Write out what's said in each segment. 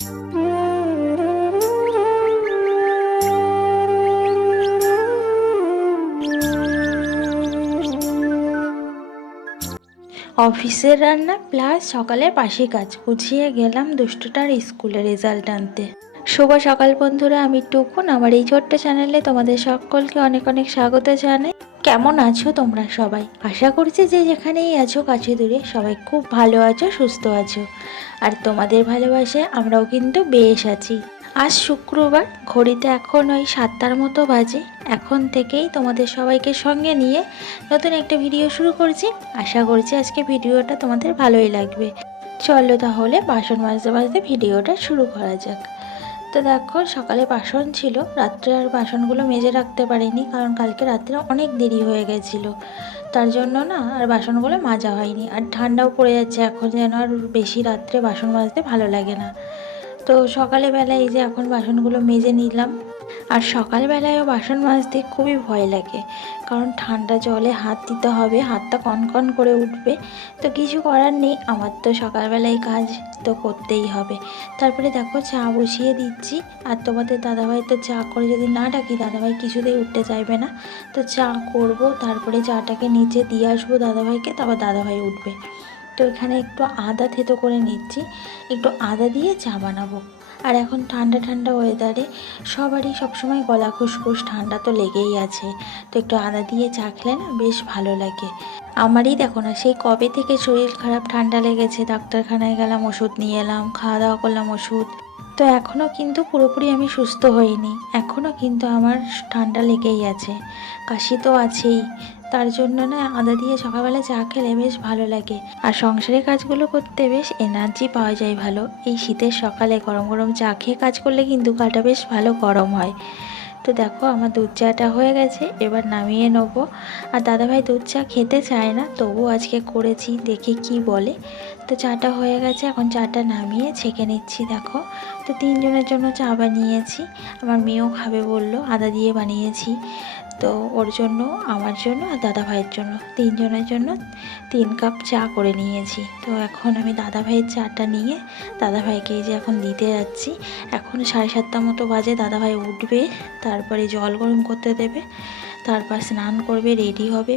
অফিসের রান্না প্লাস সকালের বাসি কাজ গুছিয়ে গেলাম দুষ্টুটার স্কুলে রেজাল্ট আনতে। শুভ সকাল বন্ধুরা, আমি টুকুন। আমার এই ছোট্ট চ্যানেলে তোমাদের সকলকে অনেক অনেক স্বাগত জানাই। কেমন আছো তোমরা সবাই? আশা করছি যে যেখানেই আছো কাছে দূরে সবাই খুব ভালো আছো, সুস্থ আছো। আর তোমাদের ভালোবাসায় আমরাও কিন্তু বেশ আছি। আজ শুক্রবার, ঘড়িতে এখন ওই 7টার মতো বাজে। এখন থেকেই তোমাদের সবাইকে সঙ্গে নিয়ে নতুন একটা ভিডিও শুরু করছি। আশা করছি আজকে ভিডিওটা তোমাদের ভালোই লাগবে। চলো তাহলে বাসন মাজতে মাজতে ভিডিওটা শুরু করা যাক। তো দেখো, সকালে বাসন ছিল, রাত্রে আর বাসনগুলো মেজে রাখতে পারিনি, কারণ কালকে রাত্রে অনেক দেরি হয়ে গেছিলো। তার জন্য না আর বাসনগুলো মাজা হয়নি। আর ঠান্ডাও পড়ে যাচ্ছে এখন, যেন আর বেশি রাত্রে বাসন মাজতে ভালো লাগে না। তো সকালবেলায় এই যে এখন বাসনগুলো মেজে নিলাম। আর সকালবেলায়ও বাসন মাজতে খুবই ভয় লাগে, কারণ ঠান্ডা জলে হাত দিতে হবে, হাতটা কনকন করে উঠবে। তো কিছু করার নেই, আমার তো সকালবেলায় কাজ তো করতেই হবে। তারপরে দেখো চা বসিয়ে দিচ্ছি। আর তোমাদের দাদাভাই তো চা করে যদি না ডাকি, দাদাভাই কিছুতেই উঠতে চাইবে না। তো চা করব, তারপরে চাটাকে নিচে দিয়ে আসবো দাদাভাইকে, তারপর দাদাভাই উঠবে। তো এখানে একটু আদা থেতো করে নিচ্ছি, একটু আদা দিয়ে চা বানাবো। আর এখন ঠান্ডা ঠান্ডা ওয়েদারে সবারই সবসময় গলা খুসখুস, ঠান্ডা তো লেগেই আছে। তো একটু আদা দিয়ে চা খেলে না বেশ ভালো লাগে। আমারই দেখো না, সেই কবে থেকে শরীর খারাপ, ঠান্ডা লেগেছে, ডাক্তারখানায় গেলাম, ওষুধ নিয়ে এলাম, খাওয়া দাওয়া করলাম ওষুধ। তো এখনও কিন্তু পুরোপুরি আমি সুস্থ হইনি, এখনও কিন্তু আমার ঠান্ডা লেগেই আছে, কাশি তো আছেই। তার জন্য না আদা দিয়ে সকালবেলা চা খেলে বেশ ভালো লাগে। আর সংসারের কাজগুলো করতে বেশ এনার্জি পাওয়া যায় ভালো। এই শীতের সকালে গরম গরম চা খেয়ে কাজ করলে কিন্তু গাটা বেশ ভালো গরম হয়। তো দেখো আমার দুধ চাটা হয়ে গেছে, এবার নামিয়ে নেবো। আর দাদাভাই দুধ চা খেতে চায় না, তবু আজকে করেছি, দেখি কি বলে। তো চাটা হয়ে গেছে, এখন চাটা নামিয়ে ছেঁকে নিচ্ছি। দেখো, তো 3জনের জন্য চা বানিয়েছি। আমার মেয়েও খাবে বললো, আদা দিয়ে বানিয়েছি। তো ওর জন্য, আমার জন্য আর দাদাভাইয়ের জন্য, 3জনের জন্য 3 কাপ চা করে নিয়েছি। তো এখন আমি দাদাভাইয়ের চাটা নিয়ে দাদাভাইকে এই যে এখন দিতে যাচ্ছি। এখন 7:30 মতো বাজে, দাদাভাই উঠবে, তারপরে জল গরম করতে দেবে, তারপর স্নান করবে, রেডি হবে।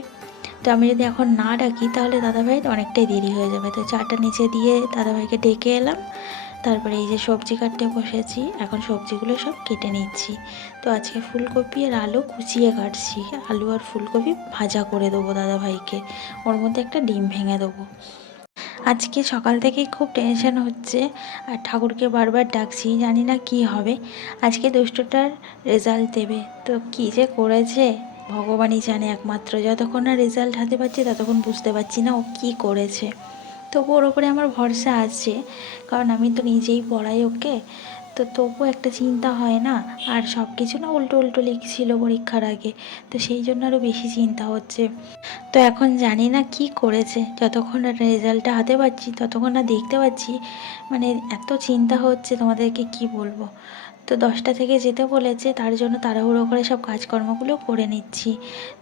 তো আমি যদি এখন না ডাকি তাহলে দাদাভাইয়ের অনেকটাই দেরি হয়ে যাবে। তো চাটা নিচে দিয়ে দাদাভাইকে ডেকে এলাম। তারপরে এই যে সবজি কাটতে বসেছি, এখন সবজিগুলো সব কেটে নিচ্ছি। তো আজকে ফুলকপি আর আলু কুচিয়ে কাটছি, আলু আর ফুলকপি ভাজা করে দেবো দাদাভাইকে, ওর মধ্যে একটা ডিম ভেঙে দেবো। আজকে সকাল থেকেই খুব টেনশন হচ্ছে, আর ঠাকুরকে বারবার ডাকছি, জানি না কি হবে। আজকে দুষ্টটার রেজাল্ট দেবে, তো কী যে করেছে ভগবানই জানে একমাত্র। যতক্ষণ না রেজাল্ট হাতে পাচ্ছি ততক্ষণ বুঝতে পারছি না ও কী করেছে। তবু ওর ওপরে আমার ভরসা আছে, কারণ আমি তো নিজেই পড়াই ওকে। তো তবু একটা চিন্তা হয় না। আর সব কিছু না উল্টো উল্টো লিখছিল পরীক্ষার আগে, তো সেই জন্য আরও বেশি চিন্তা হচ্ছে। তো এখন জানি না কি করেছে, যতক্ষণ না রেজাল্টটা হাতে পাচ্ছি ততক্ষণ না দেখতে পাচ্ছি, মানে এত চিন্তা হচ্ছে তোমাদেরকে কি বলবো। তো 10টা থেকে যেতে বলেছে, তার জন্য তাড়াহুড়ো করে সব কাজকর্মগুলো করে নিচ্ছি।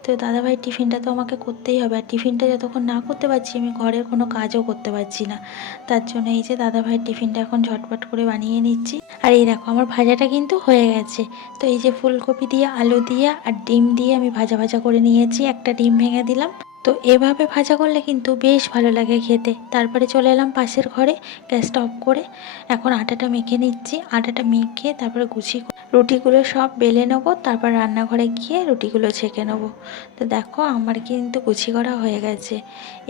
তো দাদাভাই টিফিনটা তো আমাকে করতেই হবে, আর টিফিনটা যতক্ষণ না করতে পারছি আমি ঘরের কোনো কাজও করতে পারছি না। তার জন্য এই যে দাদাভাইয়ের টিফিনটা এখন ঝটপট করে বানিয়ে নিচ্ছি। আর এই দেখো আমার ভাজাটা কিন্তু হয়ে গেছে। তো এই যে ফুলকপি দিয়ে, আলু দিয়ে আর ডিম দিয়ে আমি ভাজা ভাজা করে নিয়েছি, একটা ডিম ভেঙে দিলাম। তো এভাবে ভাজা করলে কিন্তু বেশ ভালো লাগে খেতে। তারপরে চলে এলাম পাশের ঘরে, গ্যাসটা অফ করে এখন আটাটা মেখে নিচ্ছি। আটাটা মেখে তারপরে গুছিয়ে রুটিগুলো সব বেলে নেবো, তারপর রান্নাঘরে গিয়ে রুটিগুলো ছেঁকে নেবো। তো দেখো আমার কিন্তু গুছি করা হয়ে গেছে।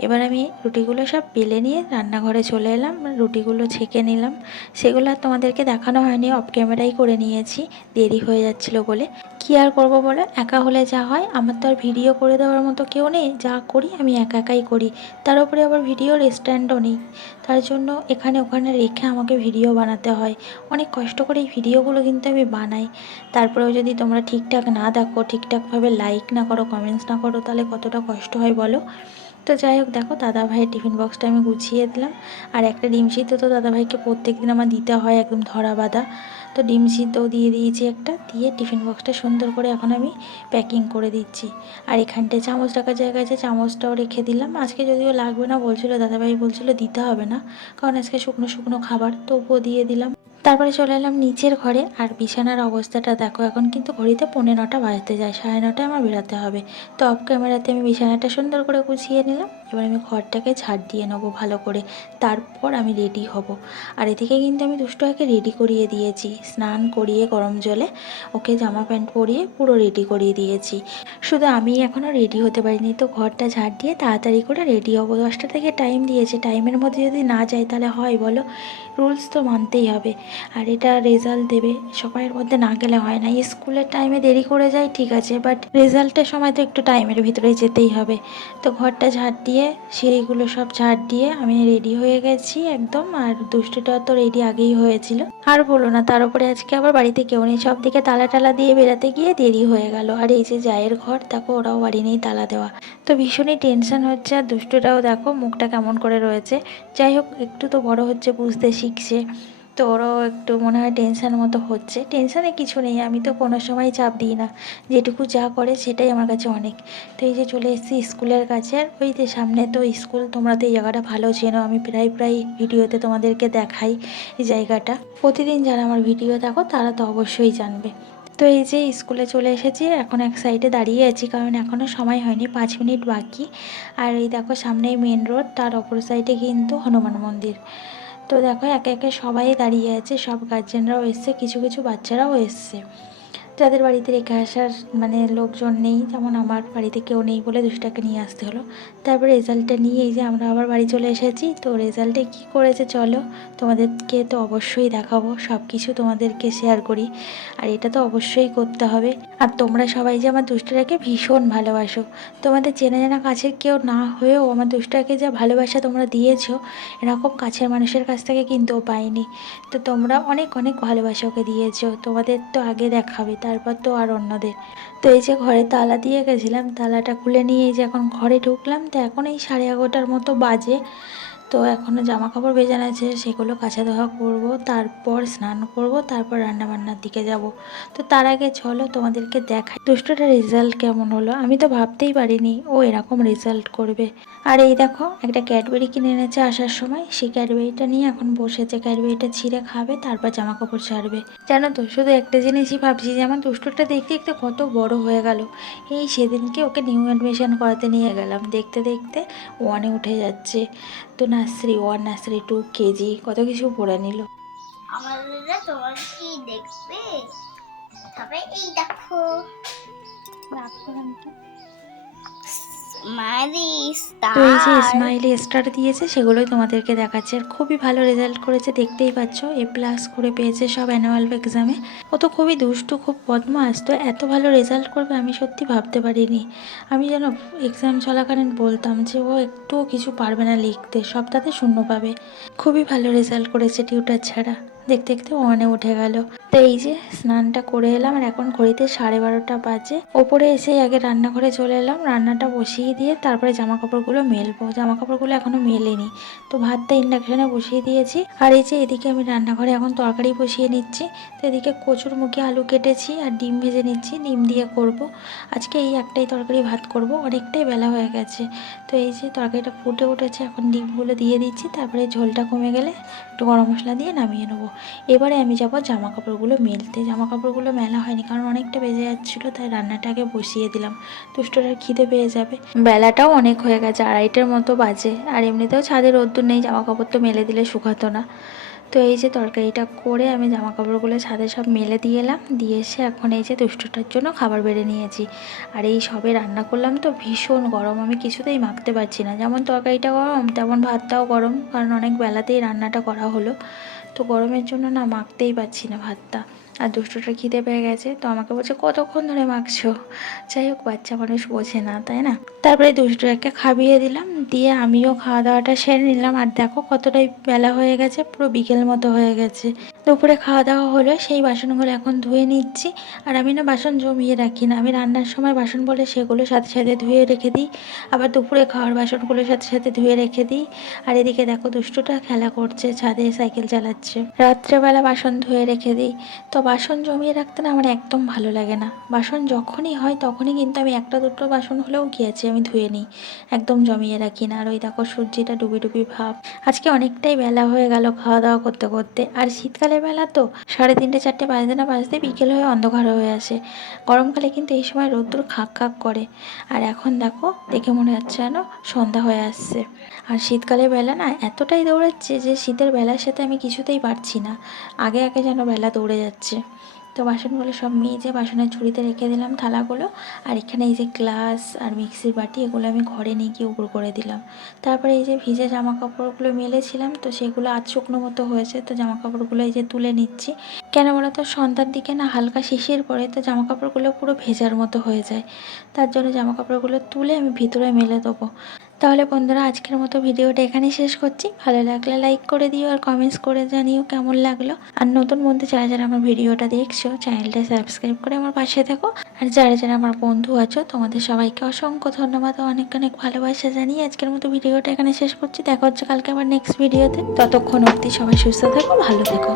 এবার আমি রুটিগুলো সব বেলে নিয়ে রান্নাঘরে চলে এলাম, রুটিগুলো ছেঁকে নিলাম। সেগুলো আর তোমাদেরকে দেখানো হয়নি, অফ ক্যামেরাই করে নিয়েছি, দেরি হয়ে যাচ্ছিলো বলে। কী আর করবো বলো, একা হলে যা হয়। আমার তো আর ভিডিও করে দেওয়ার মতো কেউ নেই, যা করি আমি একা একাই করি। তার উপরে আবার ভিডিওর স্ট্যান্ডও নেই, তার জন্য এখানে ওখানে রেখে আমাকে ভিডিও বানাতে হয়। অনেক কষ্ট করে এই ভিডিওগুলো কিন্তু আমি বানাই। তারপরেও যদি তোমরা ঠিকঠাক না দেখো, ঠিকঠাকভাবে লাইক না করো, কমেন্টস না করো, তাহলে কতটা কষ্ট হয় বলো। তো যাই হোক, দেখো দাদাভাইয়ের টিফিন বক্সটা আমি গুছিয়ে দিলাম। আর একটা ডিম সিদ্ধ তো দাদাভাইকে প্রত্যেক দিন আমার দিতে হয়, একদম ধরা বাঁধা। তো ডিম সিদ্ধও দিয়ে দিয়েছি একটা, দিয়ে টিফিন বক্সটা সুন্দর করে এখন আমি প্যাকিং করে দিচ্ছি। আর এখানটায় চামচ রাখার জায়গা আছে, চামচটাও রেখে দিলাম। আজকে যদিও লাগবে না বলছিল, দাদাভাই বলছিল দিতে হবে না, কারণ আজকে শুকনো শুকনো খাবার, তবুও দিয়ে দিলাম। তারপরে চলে এলাম নিচের ঘরে। আর বিছানার অবস্থাটা দেখো, এখন কিন্তু ঘড়িতে 9:45 বাজতে যায়, 9:30 আমার বেরোতে হবে। তো অফ ক্যামেরাতে আমি বিছানাটা সুন্দর করে গুছিয়ে নিলাম। এবার আমি ঘরটাকে ঝাড় দিয়ে নেবো ভালো করে, তারপর আমি রেডি হব। আর এদিকে কিন্তু আমি দুষ্টুকে রেডি করিয়ে দিয়েছি, স্নান করিয়ে গরম জলে ওকে জামা প্যান্ট পরিয়ে পুরো রেডি করিয়ে দিয়েছি। শুধু আমি এখনও রেডি হতে পারিনি। তো ঘরটা ঝাড় দিয়ে তাড়াতাড়ি করে রেডি হবো। 10টা থেকে টাইম দিয়েছে, টাইমের মধ্যে যদি না যাই তাহলে হয় বলো? রুলস তো মানতেই হবে। আর এটা রেজাল্ট দেবে, সময়ের মধ্যে না গেলে হয় না। স্কুলের টাইমে দেরি করে যাই ঠিক আছে, বাট রেজাল্টের সময় তো একটু টাইমের ভিতরে যেতেই হবে। তো ঘরটা ঝাড় দিয়ে সিঁড়িগুলো সব ঝাড় দিয়ে আমি রেডি হয়ে গেছি একদম। আর দুষ্টুটা তো রেডি আগেই হয়েছিল। আর বলো না, তার উপরে আজকে আবার বাড়িতে কেউ নেই, সব দিকে তালা টালা দিয়ে বেরাতে গিয়ে দেরি হয়ে গেল। আর এই যে জায়ের ঘর, দেখো ওরাও বাড়ি নেই, তালা দেওয়া। তো ভীষণই টেনশন হচ্ছে। আর দুষ্টুটাও দেখো মুখটা কেমন করে রয়েছে। যাই হোক, একটু তো বড় হচ্ছে, বুঝতে শিখছে। তো ওরও একটু মনে হয় টেনশান মতো হচ্ছে। টেনশানে কিছু নেই, আমি তো কোনো সময় চাপ দিই না, যেটুকু যা করে সেটাই আমার কাছে অনেক। তো এই যে চলে এসেছি স্কুলের কাছে। আর ওই যে সামনে তো স্কুল, তোমরা তো এই জায়গাটা ভালো চেনো, আমি প্রায় ভিডিওতে তোমাদেরকে দেখাই এই জায়গাটা। প্রতিদিন যারা আমার ভিডিও দেখো তারা তো অবশ্যই জানবে। তো এই যে স্কুলে চলে এসেছি, এখন এক সাইডে দাঁড়িয়ে আছি কারণ এখনও সময় হয়নি, 5 মিনিট বাকি। আর এই দেখো সামনেই মেন রোড, তার অপর সাইডে কিন্তু হনুমান মন্দির। তো দেখো একে একে সবাই দাঁড়িয়ে আছে, সব গার্জেনরাও এসছে, কিছু কিছু বাচ্চারাও এসছে যাদের বাড়িতে রেখে আসার মানে লোকজন নেই, যেমন আমার বাড়িতে কেউ নেই বলে দুষ্টাকে নিয়ে আসতে হলো। তারপরে রেজাল্টটা নিয়ে এই যে আমরা আবার বাড়ি চলে এসেছি। তো রেজাল্টে কি করেছে চলো তোমাদেরকে তো অবশ্যই দেখাবো, সব কিছু তোমাদেরকে শেয়ার করি। আর এটা তো অবশ্যই করতে হবে। আর তোমরা সবাই যে আমার দুষ্টটাকে ভীষণ ভালোবাসো, তোমাদের চেনা জানা কাছের কেউ না হয়েও আমার দুষ্টটাকে যা ভালোবাসা তোমরা দিয়েছো, এরকম কাছের মানুষের কাছ থেকে কিন্তু পাইনি। তো তোমরা অনেক অনেক ভালোবাসা ওকে দিয়েছো, তোমাদের তো আগে দেখাবে, তারপর তো আর অন্যদের। তো এই যে ঘরে তালা দিয়ে গেছিলাম, তালাটা খুলে নিয়ে এই যে এখন ঘরে ঢুকলাম। তো এখন এই 11:30 মতো বাজে। তো এখনও জামা কাপড় ভেজানো আছে, সেগুলো কাচা ধোয়া করব, তারপর স্নান করব, তারপর রান্নাবান্নার দিকে যাব। তো তার আগে চলো তোমাদেরকে দেখাই দুষ্টটার রেজাল্ট কেমন হলো। আমি তো ভাবতেই পারিনি ও এরকম রেজাল্ট করবে। আর এই দেখো একটা ক্যাডবেরি কিনে এনেছে আসার সময়, সেই ক্যাডবেরিটা নিয়ে এখন বসেছে, ক্যাডবেরিটা ছিঁড়ে খাবে, তারপর জামা কাপড় ছাড়বে। জানো তো, শুধু একটা জিনিসই ভাবছি যে আমার দুষ্টটা দেখতে দেখতে কত বড় হয়ে গেল। এই সেদিনকে ওকে নিউ অ্যাডমিশন করাতে নিয়ে গেলাম, দেখতে দেখতে 1-এ উঠে যাচ্ছে। তো নার্সারি 1, নার্সারি 2, কেজি কত কিছু পড়ে নিল। আমাদের তোমার কি দেখবে, তবে এই দেখো মারি তো এই যে স্টার। স্মাইলি স্টার দিয়েছে, সেগুলোই তোমাদেরকে দেখাচ্ছে। আর খুবই ভালো রেজাল্ট করেছে, দেখতেই পাচ্ছ A+ করে পেয়েছে সব অ্যানুয়াল এক্সামে। ও তো খুবই দুষ্টু, খুব বদমাস। তো এত ভালো রেজাল্ট করবে আমি সত্যি ভাবতে পারিনি। আমি যেন এক্সাম চলাকালীন বলতাম যে ও একটুও কিছু পারবে না লিখতে, সবটাতে 0 পাবে। খুবই ভালো রেজাল্ট করেছে টিউটার ছাড়া। দেখতে দেখতে 1-এ উঠে গেল। তো এই যে স্নানটা করে এলাম, আর এখন ঘড়িতে 12:30 বাজে। ওপরে এসে আগে রান্নাঘরে চলে এলাম, রান্নাটা বসিয়ে দিয়ে তারপরে জামা কাপড়গুলো মেলবো। জামা কাপড়গুলো এখনো মেলিনি। তো ভাতটা ইন্ডাকশনে বসিয়ে দিয়েছি। আর এই যে এদিকে আমি রান্নাঘরে এখন তরকারি বসিয়ে নিচ্ছি। তো এদিকে কচুর মুখে আলু কেটেছি আর ডিম ভেজে নিচ্ছি, ডিম দিয়ে করব। আজকে এই একটাই তরকারি ভাত করব, অনেকটাই বেলা হয়ে গেছে। তো এই যে তরকারিটা ফুটে উঠেছে, এখন ডিমগুলো দিয়ে দিচ্ছি, তারপরে ঝোলটা কমে গেলে একটু গরম মশলা দিয়ে নামিয়ে নেবো। এবারে আমি যাব জামা কাপড়গুলো মেলতে। জামা কাপড়গুলো মেলা হয়নি কারণ অনেকটা বেজে যাচ্ছিলো, তাই রান্নাটাকে বসিয়ে দিলাম। দুষ্টটার খিদে পেয়ে যাবে। বেলাটাও অনেক হয়ে গেছে, 2:30টার মতো বাজে। আর এমনিতেও ছাদে রোদ্দুর নেই, জামা কাপড় তো মেলে দিলে শুকাতো না। তো এই যে তরকারিটা করে আমি জামা কাপড়গুলো ছাদে সব মেলে দিয়ে এলাম, দিয়ে এসে এখন এই যে দুষ্টটার জন্য খাবার বেড়ে নিয়েছি। আর এই সবে রান্না করলাম, তো ভীষণ গরম, আমি কিছুতেই মাখতে পারছি না। যেমন তরকারিটা গরম তেমন ভাতটাও গরম, কারণ অনেক বেলাতেই রান্নাটা করা হলো। তো গরমের জন্য না মাখতেই পারছি না ভাতটা। আর দুষ্টুটা খিদে পেয়ে গেছে, তো আমাকে বলছে কতক্ষণ ধরে মাখছো। যাই হোক, বাচ্চা মানুষ বোঝে না, তাই না? তারপরে দুষ্টুটাকে খাইয়ে দিলাম, দিয়ে আমিও খাওয়া দাওয়াটা সেরে নিলাম। আর দেখো কতটাই বেলা হয়ে গেছে, পুরো বিকেল মতো হয়ে গেছে। দুপুরে খাওয়া দাওয়া হলো, সেই বাসনগুলো এখন ধুয়ে নিচ্ছি। আর আমি না বাসন জমিয়ে রাখি না, আমি রান্নার সময় বাসন বলে সেগুলো সাথে সাথে ধুয়ে রেখে দিই, আবার দুপুরে খাওয়ার বাসনগুলো সাথে সাথে ধুয়ে রেখে দিই। আর এদিকে দেখো দুষ্টুটা খেলা করছে, ছাদে সাইকেল চালাচ্ছে। রাত্রেবেলা বাসন ধুয়ে রেখে দিই। তো বাসন জমিয়ে রাখতে না আমার একদম ভালো লাগে না। বাসন যখনই হয় তখনই কিন্তু আমি একটা দুটো বাসন হলেও কি আছে আমি ধুয়ে নিই, একদম জমিয়ে রাখি না। আর ওই দেখো সূর্যিটা ডুবি ডুবি ভাব। আজকে অনেকটাই বেলা হয়ে গেল খাওয়া দাওয়া করতে করতে। আর শীতকালের বেলা তো 3:30 4টে বাজতে না বাজতে বিকেল হয়ে অন্ধকার হয়ে আসে। গরমকালে কিন্তু এই সময় রোদ্দুর খাক খাক করে। আর এখন দেখো দেখে মনে হচ্ছে যেন সন্ধ্যা হয়ে আসছে। আর শীতকালের বেলা না এতটাই দৌড়াচ্ছে যে শীতের বেলার সাথে আমি কিছুতেই পারছি না। আগে আগে যেন বেলা দৌড়ে যাচ্ছে। তো বাসনগুলো সব মেজে বাসনের ঝুড়িতে রেখে দিলাম থালাগুলো। আর এখানে এই যে গ্লাস আর মিক্সির বাটি এগুলো আমি ঘরে নিয়ে গিয়ে উপর করে দিলাম। তারপরে এই যে ভিজে জামা কাপড়গুলো মেলেছিলাম, তো সেগুলো আধ শুকনো মতো হয়েছে, তো জামা কাপড়গুলো এই যে তুলে নিচ্ছি। কেন বলো তো, সন্ধ্যার দিকে না হালকা শিশির পড়ে, তো জামা কাপড়গুলো পুরো ভেজার মতো হয়ে যায়। তার জন্য জামা কাপড়গুলো তুলে আমি ভিতরে মেলে দেবো। তাহলে বন্ধুরা আজকের মতো ভিডিওটা এখানেই শেষ করছি। ভালো লাগলে লাইক করে দিও আর কমেন্টস করে জানিও কেমন লাগলো। আর নতুন বন্ধু যারা যারা আমার ভিডিওটা দেখছো চ্যানেলটা সাবস্ক্রাইব করে আমার পাশে থেকো। আর যারা যারা আমার বন্ধু আছো তোমাদের সবাইকে অসংখ্য ধন্যবাদ ও অনেক অনেক ভালোবাসা জানিয়ে আজকের মতো ভিডিওটা এখানে শেষ করছি। দেখা হচ্ছে কালকে আবার নেক্সট ভিডিওতে। ততক্ষণ অবধি সবাই সুস্থ থেকো, ভালো থেকো।